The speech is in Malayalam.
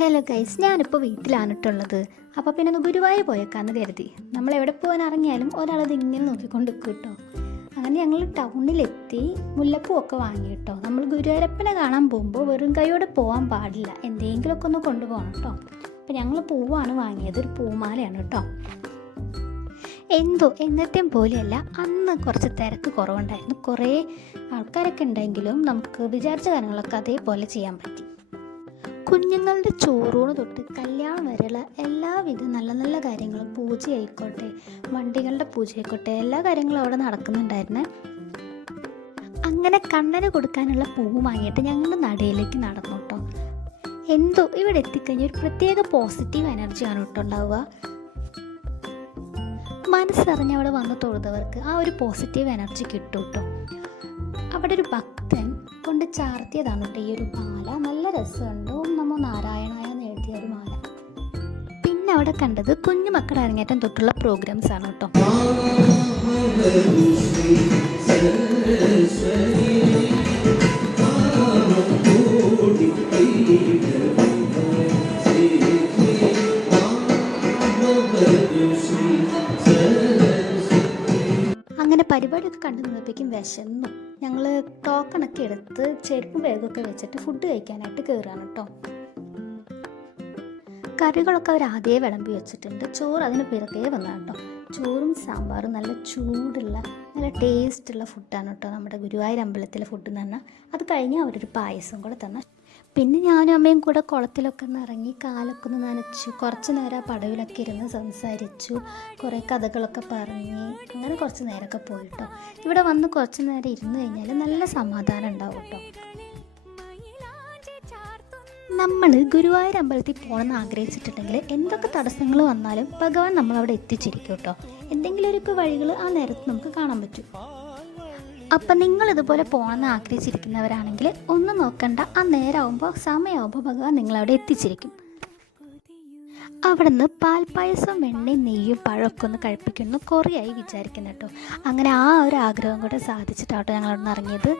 ഹലോ ഗൈസ്, ഞാനിപ്പോൾ വീട്ടിലാണ് ഇട്ടുള്ളത്. അപ്പോൾ പിന്നെ ഒന്ന് ഗുരുവായൂർ പോയേക്കാന്ന് കരുതി. നമ്മൾ എവിടെ പോകാൻ ഇറങ്ങിയാലും ഒരാളത് ഇങ്ങനെ നോക്കിക്കൊണ്ട് നിൽക്കും കേട്ടോ. അങ്ങനെ ഞങ്ങൾ ടൗണിലെത്തി മുല്ലപ്പൂ ഒക്കെ വാങ്ങി കേട്ടോ. നമ്മൾ ഗുരുവായൂരപ്പനെ കാണാൻ പോകുമ്പോൾ വെറും കൈയോടെ പോകാൻ പാടില്ല, എന്തെങ്കിലുമൊക്കെ ഒന്ന് കൊണ്ടുപോകണം കേട്ടോ. അപ്പോൾ ഞങ്ങൾ പൂവാണ് വാങ്ങിയത്, ഒരു പൂമാലയാണ് കേട്ടോ. എന്തോ എന്നത്തെയും പോലെയല്ല, അന്ന് കുറച്ച് തിരക്ക് കുറവുണ്ടായിരുന്നു. കുറേ ആൾക്കാരൊക്കെ ഉണ്ടെങ്കിലും നമുക്ക് വിചാരിച്ച കാര്യങ്ങളൊക്കെ അതേപോലെ ചെയ്യാൻ പറ്റി. കുഞ്ഞുങ്ങളുടെ ചോറൂണ് തൊട്ട് കല്യാണം വരെയുള്ള എല്ലാവിധ നല്ല നല്ല കാര്യങ്ങളും, പൂജയായിക്കോട്ടെ വണ്ടികളുടെ പൂജയായിക്കോട്ടെ, എല്ലാ കാര്യങ്ങളും അവിടെ നടക്കുന്നുണ്ടായിരുന്നേ. അങ്ങനെ കണ്ണന് കൊടുക്കാനുള്ള പൂവ് വാങ്ങിയിട്ട് ഞങ്ങൾ നടയിലേക്ക് നടന്നു കേട്ടോ. എന്തോ ഇവിടെ എത്തിക്കഴിഞ്ഞാൽ ഒരു പ്രത്യേക പോസിറ്റീവ് എനർജിയാണ് കേട്ടോ ഉണ്ടാവുക. മനസ്സറിഞ്ഞ് അവിടെ വന്ന് തൊഴുതവർക്ക് ആ ഒരു പോസിറ്റീവ് എനർജി കിട്ടും കേട്ടോ. അവിടെ ഒരു ഭക്തൻ കൊണ്ട് ചാർത്തിയതാണ് കേട്ടോ ഈ ഒരു മാല. നല്ല രസമുണ്ട്. ഓം നമോ നാരായണായ എന്ന് എഴുതിയ ഒരു മാല. പിന്നെ അവിടെ കണ്ടത് കുഞ്ഞു മക്കളുടെ അരങ്ങേറ്റം തൊട്ടുള്ള പ്രോഗ്രാംസ് ആണ് കേട്ടോ. അങ്ങനെ പരിപാടിയൊക്കെ കണ്ടു നിന്നപ്പോഴേക്കും വിശന്നു. ഞങ്ങൾ ടോക്കണൊക്കെ എടുത്ത് ചെരുപ്പും ബാഗൊക്കെ വെച്ചിട്ട് ഫുഡ് കഴിക്കാനായിട്ട് കയറുകയാണ് കേട്ടോ. കറികളൊക്കെ അവർ ആദ്യമേ വിളമ്പി വെച്ചിട്ടുണ്ട്. ചോറ് അതിന് പിറകെ വന്നതാണ് കേട്ടോ. ചോറും സാമ്പാറും നല്ല ചൂടുള്ള നല്ല ടേസ്റ്റുള്ള ഫുഡാണ് കേട്ടോ. നമ്മുടെ ഗുരുവായൂർ അമ്പലത്തിലെ ഫുഡ് എന്ന് പറഞ്ഞാൽ അത് കഴിഞ്ഞ് അവരൊരു പായസം കൂടെ തന്നെ. പിന്നെ ഞാനും അമ്മയും കൂടെ കുളത്തിലൊക്കെ ഒന്ന് ഇറങ്ങി കാലൊക്കെ ഒന്ന് നനച്ചു. കുറച്ച് നേരം ആ പടവിലൊക്കെ ഇരുന്ന് സംസാരിച്ചു, കുറേ കഥകളൊക്കെ പറഞ്ഞ് അങ്ങനെ കുറച്ച് നേരമൊക്കെ പോയിട്ടോ. ഇവിടെ വന്ന് കുറച്ച് നേരം ഇരുന്ന് കഴിഞ്ഞാൽ നല്ല സമാധാനം ഉണ്ടാവും കേട്ടോ. നമ്മൾ ഗുരുവായൂർ അമ്പലത്തിൽ പോകണമെന്ന് ആഗ്രഹിച്ചിട്ടുണ്ടെങ്കിൽ എന്തൊക്കെ തടസ്സങ്ങൾ വന്നാലും ഭഗവാൻ നമ്മളവിടെ എത്തിച്ചിരിക്കും കേട്ടോ. എന്തെങ്കിലും ഒരു വഴികൾ ആ നേരത്ത് നമുക്ക് കാണാൻ പറ്റും. അപ്പം നിങ്ങളിതുപോലെ പോകണമെന്ന് ആഗ്രഹിച്ചിരിക്കുന്നവരാണെങ്കിൽ ഒന്നും നോക്കണ്ട, ആ നേരമാകുമ്പോൾ സമയമാകുമ്പോൾ ഭഗവാൻ നിങ്ങളവിടെ എത്തിച്ചിരിക്കും. അവിടെ നിന്ന് പാൽപ്പായസവും വെണ്ണയും നെയ്യും പഴമൊക്കെ ഒന്ന് കഴിപ്പിക്കുന്നു കുറേയായി വിചാരിക്കുന്നു കേട്ടോ. അങ്ങനെ ആ ഒരു ആഗ്രഹം കൂടെ സാധിച്ചിട്ടാട്ടോ ഞങ്ങളവിടെ നിന്ന് ഇറങ്ങിയത്.